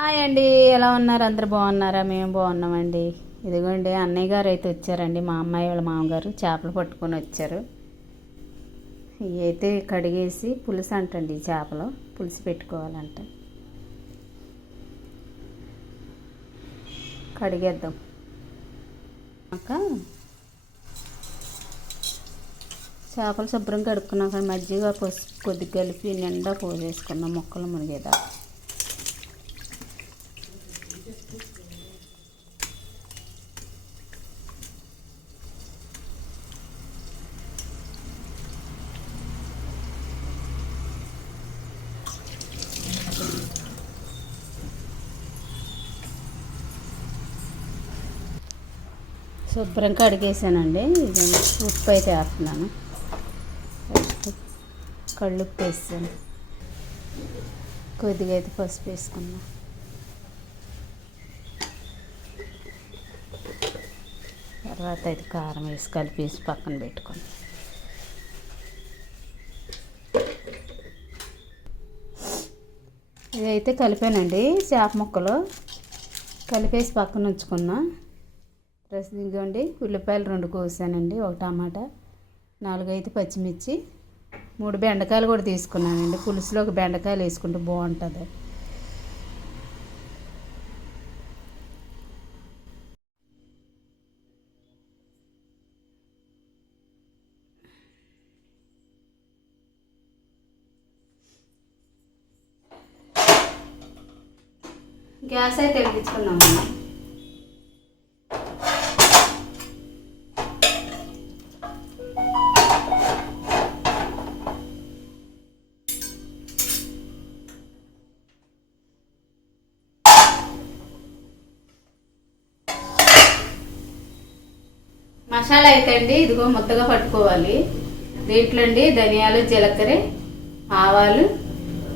Hi అండి, ఎలా ఉన్నారు? అందరు బాగున్నారా? మేము బాగున్నామండి. ఇదిగోండి అన్నయ్య గారు అయితే వచ్చారండి. మా అమ్మాయి వాళ్ళ మామగారు చేపలు పట్టుకొని వచ్చారు. ఇవి అయితే కడిగేసి పులుసు అంటండి. ఈ చేపలు పులుసు పెట్టుకోవాలంట. కడిగేద్దాం. చేపలు శుభ్రం కడుక్కున్నాక మజ్జిగ పసుపు కొద్దిగా కలిపి నిండా పోసేసుకున్నాం ముక్కలు మునిగేదా. శుభ్రం కడిగేసానండి. ఇది ఉప్పు అయితే వేస్తున్నాను. కళ్ళుప్పు వేసాను. కొద్దిగా అయితే పసుపు వేసుకున్నాను. తర్వాత అయితే కారం వేసి కలిపేసి పక్కన పెట్టుకున్నాను. ఇదైతే కలిపానండి. చేప ముక్కలు కలిపేసి పక్కన ఉంచుకున్నా. రసం ఇదిగోండి. ఉల్లిపాయలు 2 కోసానండి, 1 టమాటా, 4 అయితే పచ్చిమిర్చి, 3 బెండకాయలు కూడా తీసుకున్నానండి. పులుసులో ఒక బెండకాయలు వేసుకుంటే బాగుంటుంది. గ్యాస్ అయితే వెలిగించుకున్నాము. మసాలా అయితే అండి ఇదిగో ముద్దగా పట్టుకోవాలి. దీంట్లో అండి ధనియాలు, జీలకర్ర, ఆవాలు,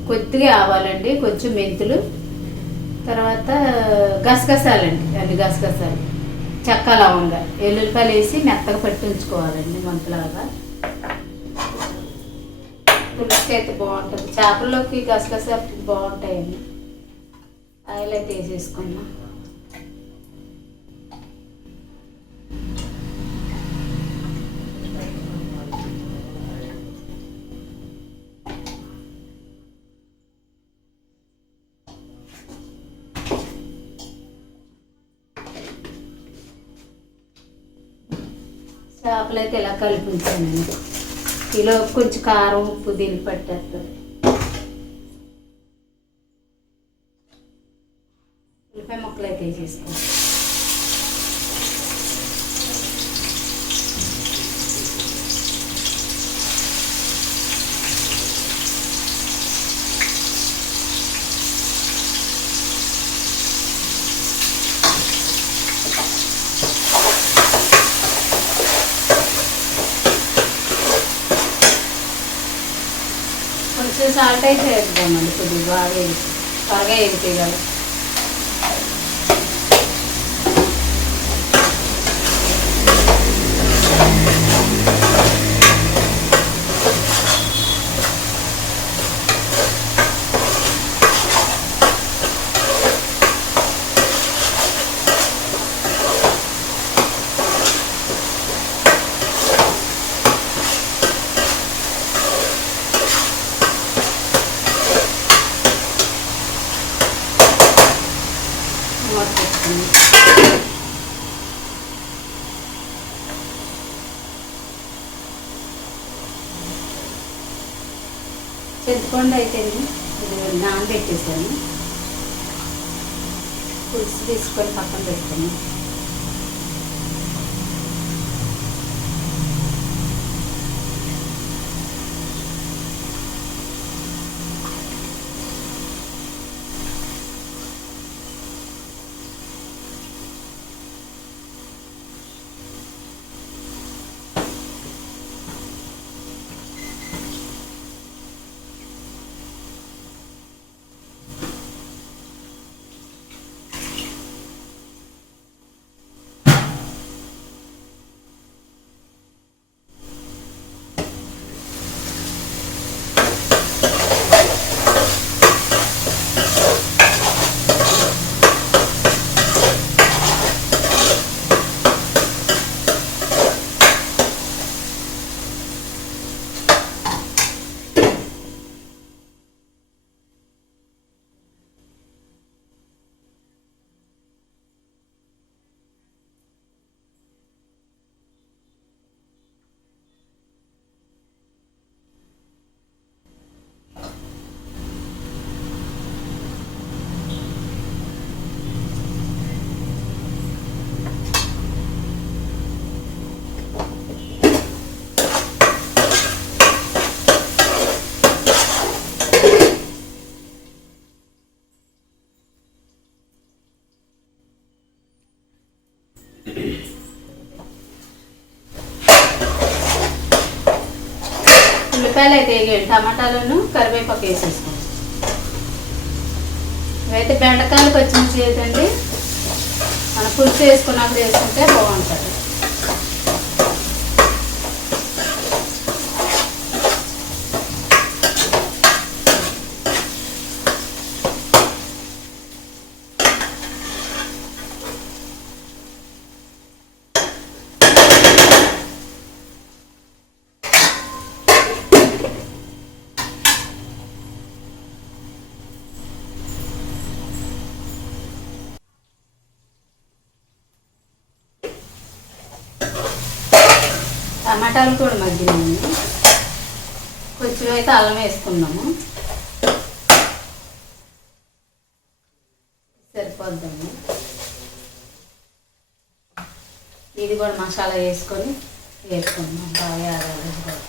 కొద్దిగా ఆవాలండి, కొంచెం మెంతులు, తర్వాత గసగసాలండి, అది గసగసాలు, చెక్క, లవంగా, ఎల్లుల్లిపాయలు వేసి మెత్తగా పట్టి ఉంచుకోవాలండి మంతలాగా. పులుసు అయితే బాగుంటుంది. చేపల్లోకి గసగసా బాగుంటాయండి. ఆయిల్ అయితే వేసేసుకున్నాం. చేపలు అయితే ఇలా కలిపి ఉంచానండి. ఇలా కొంచెం కారం, ఉప్పు దీనికి పట్టేస్తుంది. ఉల్లిపాయ ముక్కలు అయితే వేసేసుకోండి. కొంచెం సాల్ట్ అయితే వేద్దామండి, కొద్దిగా బాగా వేసి త్వరగా వేగిపోయాలి. చింతపండు అయితే ఇది నానబెట్టేసాను. పులుసు తీసుకొని పక్కన పెట్టుకుని ఉల్లిపాయలు అయితే వేయండి, టమాటాలను కరివేపాకు వేసేసుకోండి. ఇవైతే బెండకాయలు పచ్చిమిర్చి వేయదండి, మన పులుసు వేసుకున్నప్పుడు వేసుకుంటే బాగుంటుంది. టమాటాలు కూడా మగ్గినాయి, కొంచెం అయితే అల్లం వేసుకున్నాము, సరిపోద్దాము. ఇది కూడా మసాలా వేసుకొని వేసుకున్నాం, బాగా ఆడాలి.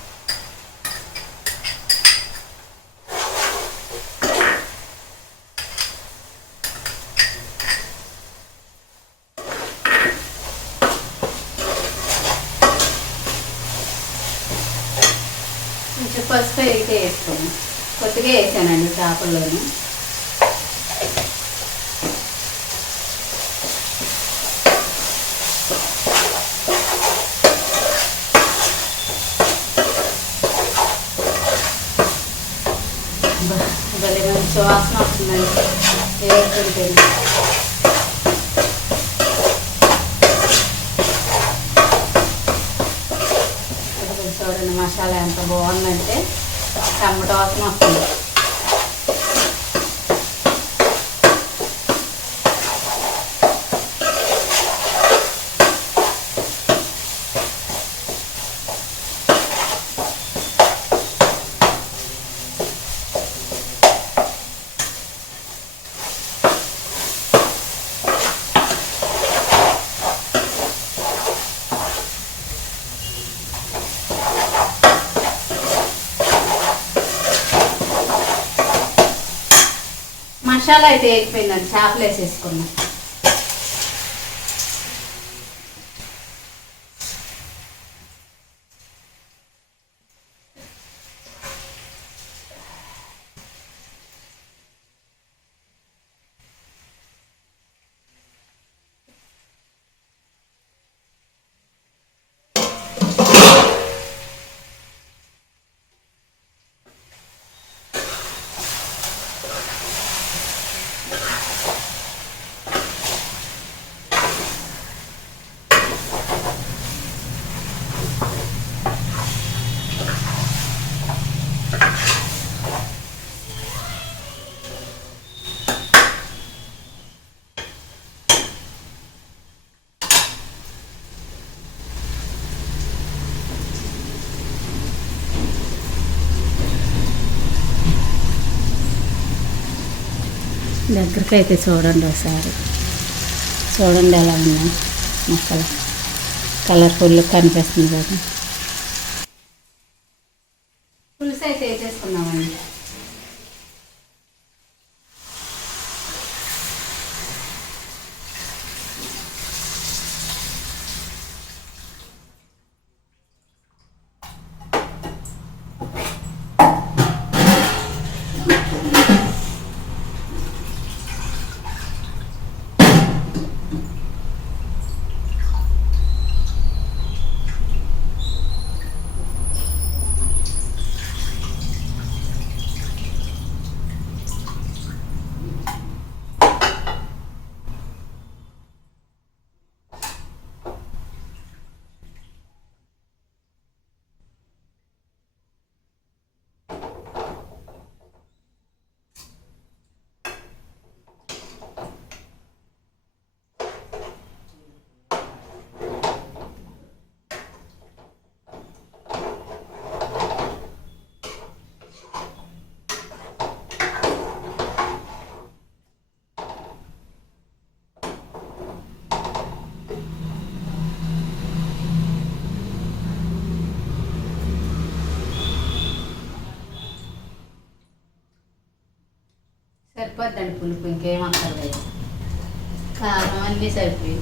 కొంచెం పసుపు అయితే వేసుకోండి, కొద్దిగా వేసానండి చేపల్లోని. భలే మంచి వాసన వస్తుందండి వేస్తుంటే. చూడండి మసాలా ఎంత బాగుందంటే టమాటా వాసన వస్తుంది. మసాలా అయితే వేగిపోయిందండి, చేపలు వేసేసుకున్నాం. దగ్గరికి అయితే చూడండి ఒకసారి, చూడండి ఎలా ఉన్నాయి మొక్కలు, కలర్ఫుల్ కనిపిస్తుంది కదా. పులుసు అయితే వేసేసుకున్నామండి. సరిపోద్దండి పులుపు, ఇంకేం అక్కర్లేదు, కారం అన్నీ సరిపోయి.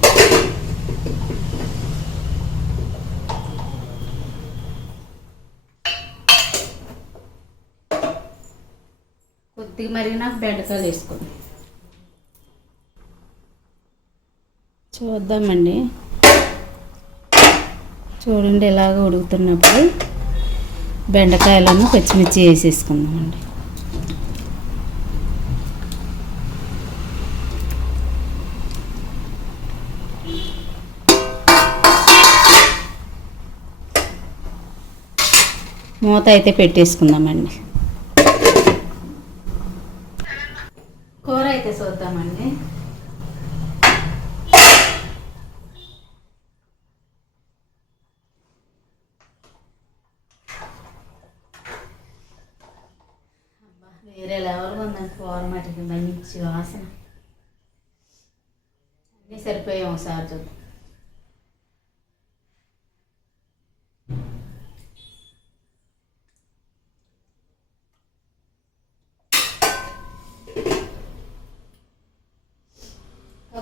కొద్దిగా మరిగినాక బెండకాయలు వేసుకుందాం. చూద్దామండి. చూడండి ఇలాగ ఉడుకుతున్నప్పుడు బెండకాయలను పచ్చిమిర్చి వేసేసుకుందామండి. మూత అయితే పెట్టేసుకుందామండి. కూర అయితే చూద్దామండి. వేరే లెవెల్గా ఉందండి కూర మటుకు, మంచి వాసన. అన్నీ సరిపోయాం. ఒకసారి చూద్దాం.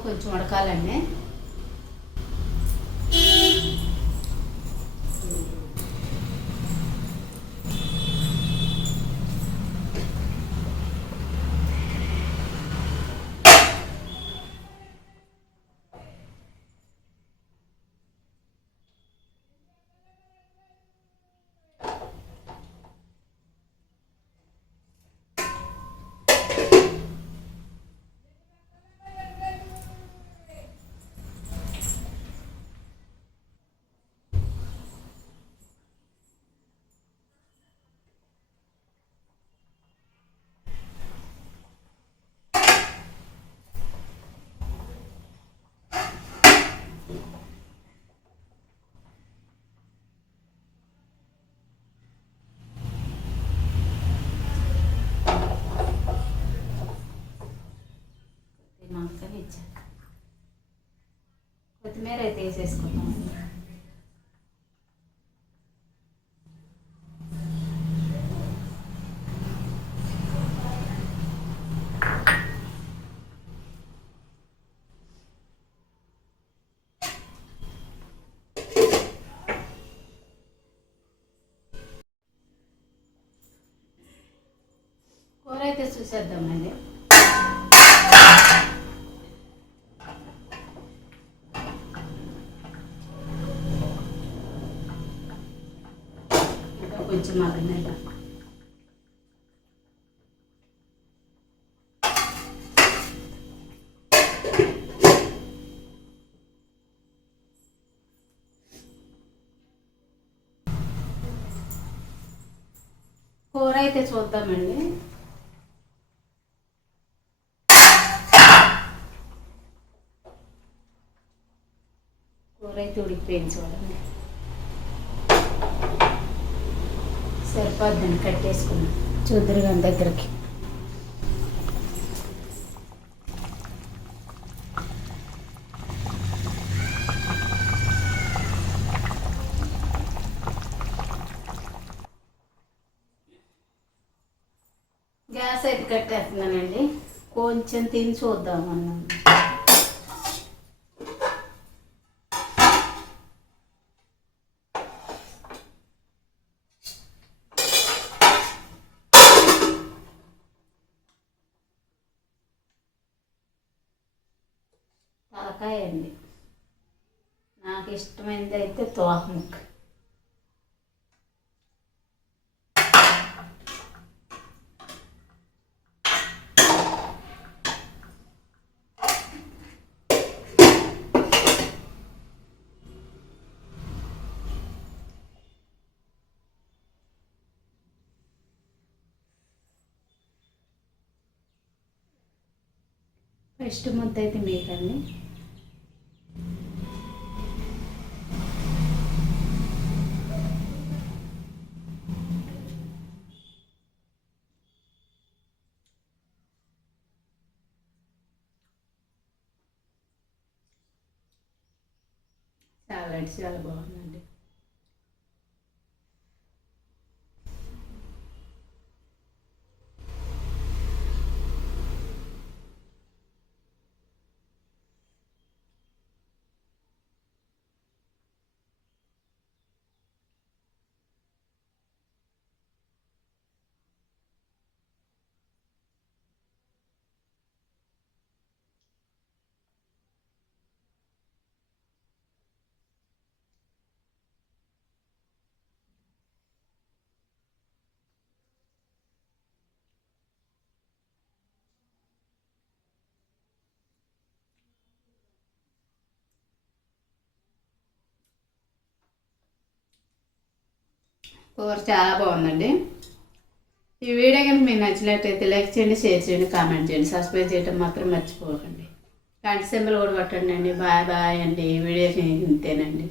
కొంచెం ఉడకాలండి. కొత్తిమీర అయితే వేసేసుకుందాం. కూర అయితే చూసేద్దామండి. కొంచెం మగ్గినాక కూర అయితే చూద్దామండి. కూర అయితే ఉడికిపోయింది చూడండి. సరిపోద్దని కట్టేసుకున్నాం. చూద్దరు కానీ దగ్గరికి. గ్యాస్ అయితే కట్టేస్తున్నానండి. కొంచెం తిని చూద్దామన్నా. తలకాయ అండి. నాకు ఇష్టమైనది అయితే తోక ముక్క. ఫస్ట్ ముద్ద అయితే మీకండి. చాలా అంటే చాలా బాగుందండి. కూర చాలా బాగుందండి. ఈ వీడియో కనుక మీకు నచ్చినట్టయితే లైక్ చేయండి, షేర్ చేయండి, కామెంట్ చేయండి, సబ్స్క్రైబ్ చేయడం మాత్రం మర్చిపోకండి. గంట సింబల్ కూడా కొట్టండి అండి. బాయ్ బాయ్ అండి. ఈ వీడియో ఇంతేనండి.